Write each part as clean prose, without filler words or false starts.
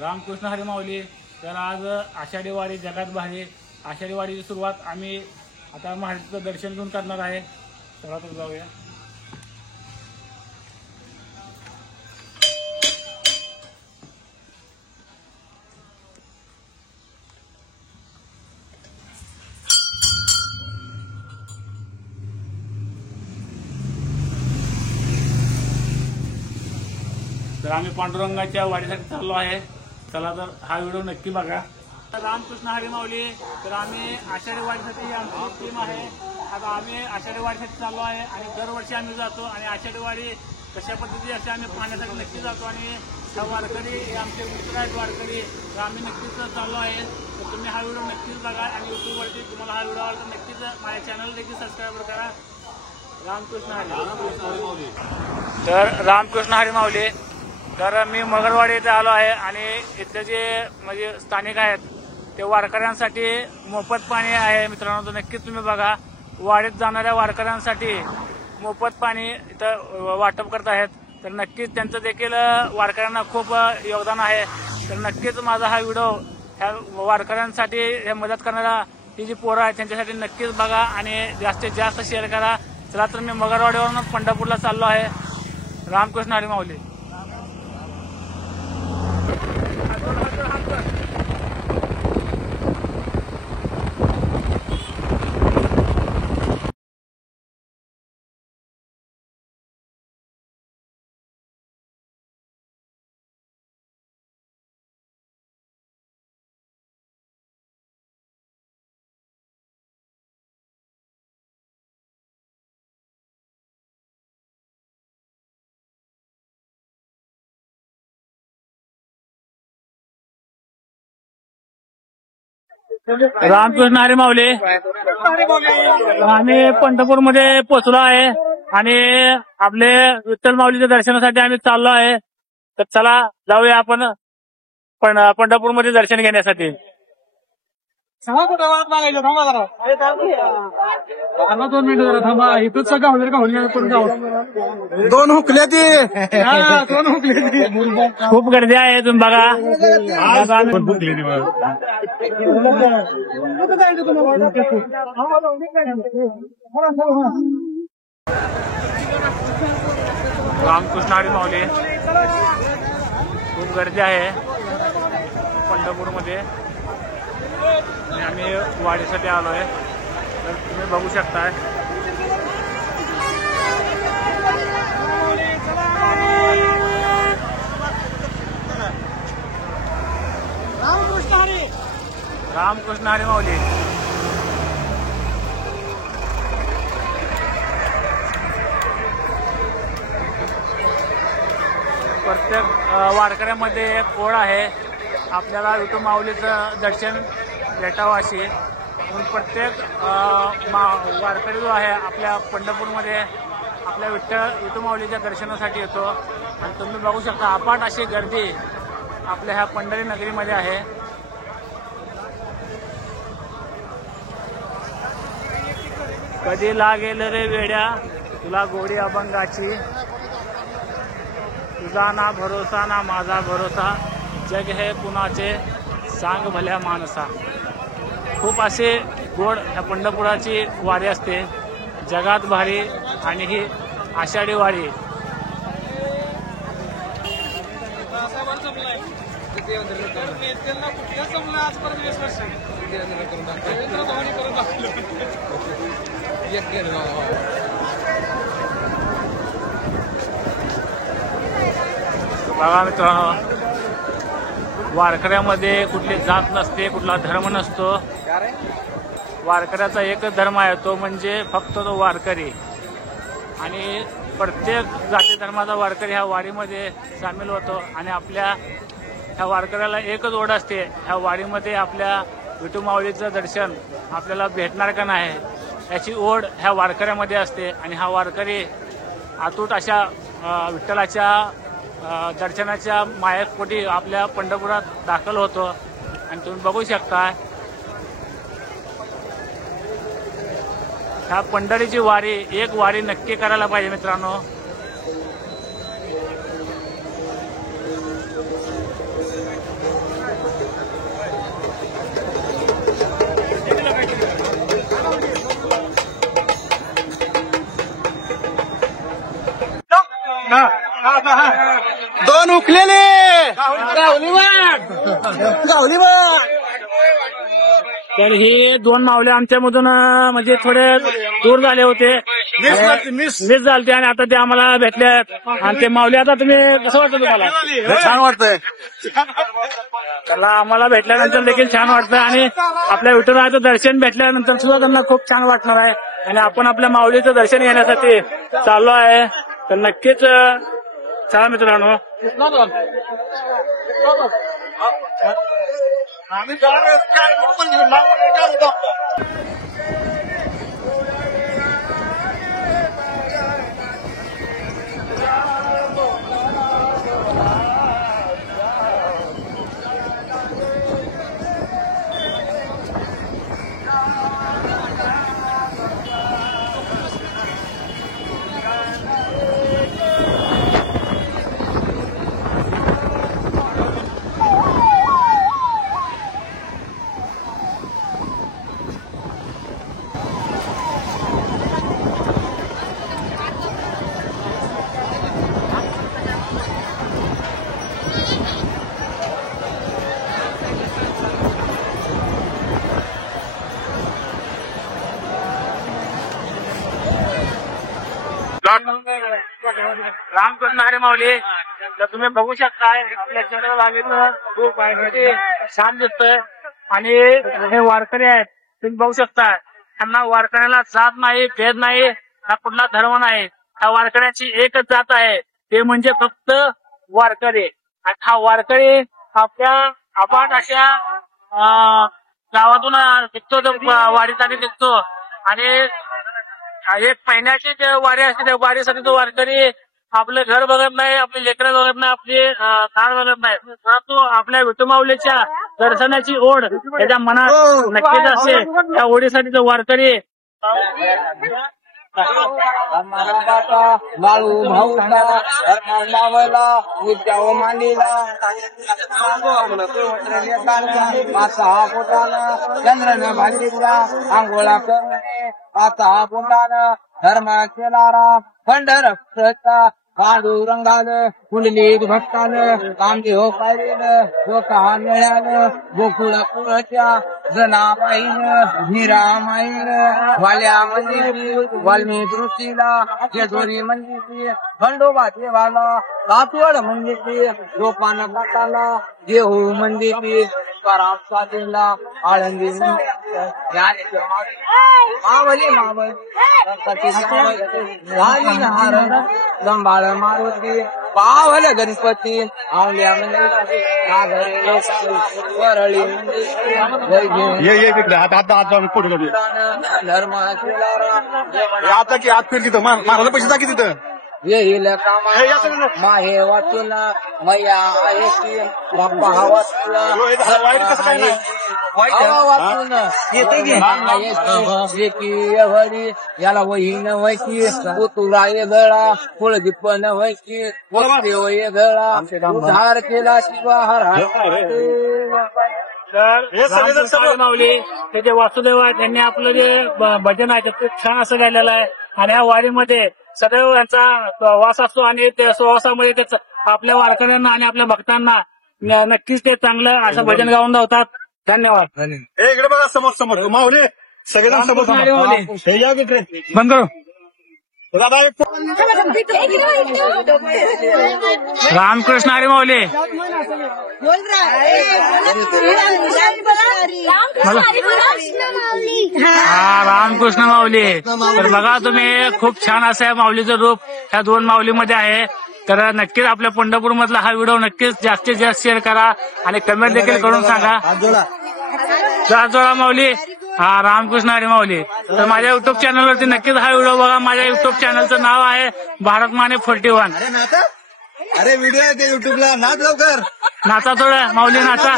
रामकृष्ण हरी माऊली. तर आज आषाढी वारी जगात भारी. आषाढी वारीची सुरुवात आम्ही आता महाराजांचं दर्शन घेऊन करणार आहे. चला तर जाऊया. तर आम्ही पांडुरंगाच्या वारीसाठी चाललो आहे. चला तर हा व्हिडिओ नक्की बघा. रामकृष्ण हरी माऊली. तर आम्ही आषाढी वारीसाठी आमची टीम आहे. आता आम्ही आषाढी वारीसाठी चाललो आहे आणि दरवर्षी आम्ही जातो आणि आषाढी वारी कशा पद्धती असते आम्ही पाहण्यासाठी नक्की जातो. आणि हा वारकरी हे आमचे मित्र आहेत वारकरी. तर आम्ही नक्कीच चाललो आहे. तर तुम्ही हा व्हिडिओ नक्कीच बघा आणि युट्यूबवरती तुम्हाला हा व्हिडिओ आवडला तर नक्कीच माझ्या चॅनल देखील सबस्क्राईब करा. रामकृष्ण हरी. तर रामकृष्ण हरी माऊली. तर मी मगरवाडी इथे आलो आहे आणि इथले जे म्हणजे स्थानिक आहेत ते वारकऱ्यांसाठी मोफत पाणी आहे मित्रांनो. तर नक्कीच तुम्ही बघा. वाडीत जाणाऱ्या वारकऱ्यांसाठी मोफत पाणी इथं वाटप करत आहेत. तर नक्कीच त्यांचं देखील वारकऱ्यांना खूप योगदान आहे. तर नक्कीच माझा हा व्हिडिओ ह्या वारकऱ्यांसाठी हे मदत करणारा ही जी पोरं आहेत त्यांच्यासाठी नक्कीच बघा आणि जास्तीत जास्त शेअर करा. चला तर मी मगरवाडीवरून पंढरपूरला चाललो आहे. रामकृष्ण हरी माऊली. रामकृष्ण हरी माऊली. आम्ही पंढरपूरमध्ये पोहोचलो आहे आणि आपले विठ्ठल माऊलीच्या दर्शनासाठी आम्ही चाललो आहे. तर चला जाऊया आपण पंढरपूरमध्ये दर्शन घेण्यासाठी. थांबा 2 मिनिटं जरा थांबा. इथंच दोन हुकल्या ती खूप गर्दी आहे तुम्ही बघा. रामकृष्ण हरी माऊली. खूप गर्दी आहे पंढरपूरमध्ये आणि आम्ही वाडीसाठी आलो आहे. तर तुम्ही बघू शकताय. रामकृष्ण हरी माऊली. प्रत्येक वारकऱ्यामध्ये एक ओढ आहे आपल्याला विठू माऊलीचं दर्शन भेटावं अशी. प्रत्येक वारकरी जो आहे आपल्या पंढरपूरमध्ये आपल्या विठू माऊलीच्या दर्शनासाठी येतो. आणि तुम्ही बघू शकता अफाट अशी गर्दी आपल्या ह्या पंढरी नगरीमध्ये आहे. कधी लागेल रे वेड्या तुला गोडी अभंगाची, तुझा ना भरोसा ना माझा भरोसा, जग हे कुणाचे सांग भल्या माणसा. खूप असे गोड ह्या पंढरपुराची वारी असते. जगात भारी आणि ही आषाढी वारी. बघा मित्रांनो, वारकऱ्यामध्ये कुठली जात नसते, कुठला धर्म नसतो. वारकऱ्याचा एकच धर्म आहे, तो म्हणजे फक्त तो वारकरी. आणि प्रत्येक जाती धर्माचा वारकरी ह्या वारीमध्ये सामील होतो. आणि आपल्या ह्या वारकऱ्याला एकच ओढ असते, ह्या वारीमध्ये आपल्या विठू माऊलीचं दर्शन आपल्याला भेटणार का नाही याची ओढ ह्या वारकऱ्यामध्ये असते. आणि हा वारकरी अतूट अशा विठ्ठलाच्या दर्शनाच्या मायेपोटी आपल्या पंढरपुरात दाखल होतो. आणि तुम्ही बघू शकता ह्या पंढरीची वारी, एक वारी नक्की करायला पाहिजे मित्रांनो. तर ही दोन माऊले आमच्यामधून म्हणजे थोडे दूर झाले होते, मिस झालते आणि आता ते आम्हाला भेटले आणि ते माऊले आता तुम्ही कसं वाटतं तुम्हाला? छान वाटतंय. त्याला आम्हाला भेटल्यानंतर देखील छान वाटतं आणि आपल्या विठुरायाचं दर्शन भेटल्यानंतर सुद्धा त्यांना खूप छान वाटणार आहे आणि आपण आपल्या माऊलीचं दर्शन घेण्यासाठी चाललो आहे. तर नक्कीच चला मित्रांनो. रामकृष्ण हरी माऊली. तर तुम्ही बघू शकता आपल्या चंद्रभागेचं खूप छान दिसतंय आणि हे वारकरी आहेत, तुम्ही बघू शकता. त्यांना वारकऱ्याला जात नाही, भेद नाही, हा कुठला धर्म नाही. ह्या वारकऱ्याची एकच जात आहे, ते म्हणजे फक्त वारकरी. आणि हा वारकरी आपल्या अपाट अशा गावातून निघतो, वारीसाठी निघतो आणि एक महिन्याची जे वारी असते त्या वारीसाठी तो वारकरी आपलं घर बघत नाही, आपली लेकरं बघत नाही, आपली नाळ बघत नाही, परंतु आपल्या विठुमाऊलीच्या दर्शनाची ओढ त्याच्या मनात नक्कीच असते. त्या ओढीसाठी तो वारकरी बाळू भाऊला उद्याव मांडीला पाचा पोटाला चंद्रन भांडीला आंघोळा करणे पाचा पोटानं धर्म केलारा पंढरपूरचा पांडुरंगानं कुंडलीक भक्तानं कामदेव पाहिलेलं डोका मिळालं गोकुळा कुळच्या जनाबाईनं मीरामाईनं वाल्या मंदिरी वाल्मिक ऋषीला जेजुरी मंदिरी खंडोबा देवाला कातवड मंदिरी गोपान काकाला देहू मंदिरी तुकाराम स्वातीला आळंदी मावली मावली लंबाळ मारुती पावल गणपती आवल्या वरळी धर्म आता की आत फिर तिथं महाराज पैसे टाकी तिथं येईल कामा माहे वाचून मैया आहे बाप्पा वाचून वाचून याला वहीन व्हायची तुला ये गळा कुळदीपन व्हायची देव ये गळा उद्धार केला शिवा हर तर माऊली ते जे वासुदेव आहेत त्यांनी आपलं जे भजन आहे ते छान असं गायलेलं आहे आणि या वारीमध्ये सदैव यांचा वास असतो आणि त्या सुवासामध्ये ते आपल्या वारकऱ्यांना आणि आपल्या भक्तांना नक्कीच ते चांगलं असं भजन गाऊन धावतात. धन्यवाद. इकडे बघा समोर समोर माऊली सगळेजण समोर बंद करू. रामकृष्ण हरी माऊली. हा रामकृष्ण माऊली. तर बघा तुम्ही खूप छान असं आहे माऊलीचं रूप ह्या दोन माऊलीमध्ये आहे. तर नक्कीच आपल्या पंढरपूर मधला हा व्हिडिओ नक्कीच जास्तीत जास्त शेअर करा आणि कमेंट देखील करून सांगा. जोडा माऊली. हा रामकृष्ण हरी माऊली. तर माझ्या युट्यूब चॅनलवरती नक्कीच हा व्हिडिओ बघा. माझ्या युट्यूब चॅनलचं नाव आहे भारत माने 41. अरे व्हिडिओ आहे ते युट्यूबला नाच लवकर नाचा थोडं माऊली नाचा.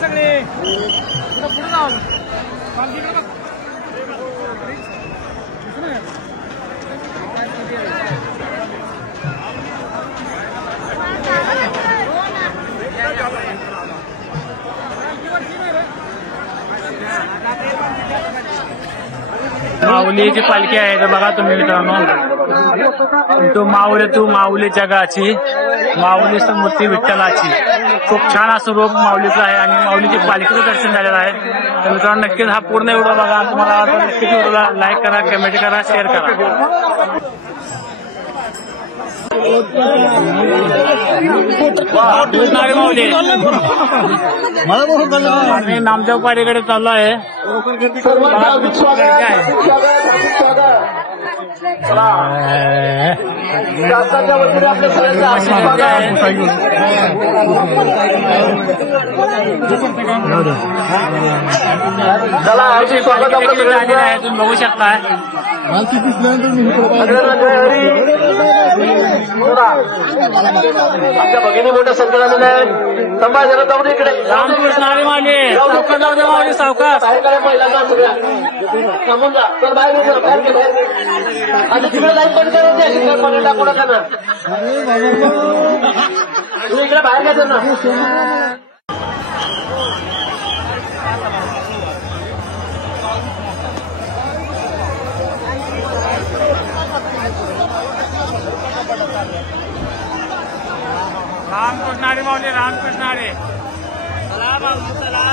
सगळे पुढे जाऊ. माऊलीची पालखी आहे तर बघा तुम्ही मित्रांनो, तो माऊली तू माऊली जगाची, माऊली मूर्ती विठ्ठलाची. खूप छान असं रूप माऊलीचं आहे आणि माऊलीची पालखीचं दर्शन झालेलं आहे. तर मित्रांनो नक्कीच हा पूर्ण व्हिडिओ बघा. तुम्हाला आवडला नक्कीच व्हिडिओला लाईक करा, कमेंट करा, शेअर करा. कृष्णारी माऊली आम्ही नामदेवपाडीकडे चाललो आहे. शासनाच्या वतीने आपल्या सगळ्यांचा आशीर्वाद आहे. तुम्ही बघू शकता. आमच्या भगिनी मोठ्या संख्येला आलेल्या आहेत. संभाजीला जाऊन इकडे रामकृष्ण हरी माऊली सावकाश जाऊ दे माऊली सावकाश. महिलांना सगळ्या थांबून जा. तर बाहेर घे, बाहेर घे, बाहेर घे. आता तिकडे लाईन बंद करून द्या. तिकडे पाणी टाकू नका ना. तुम्ही इकडे बाहेर घ्यायचं ना. रामकृष्ण हरी माऊली, रामकृष्ण हरी. चला बाबू चला.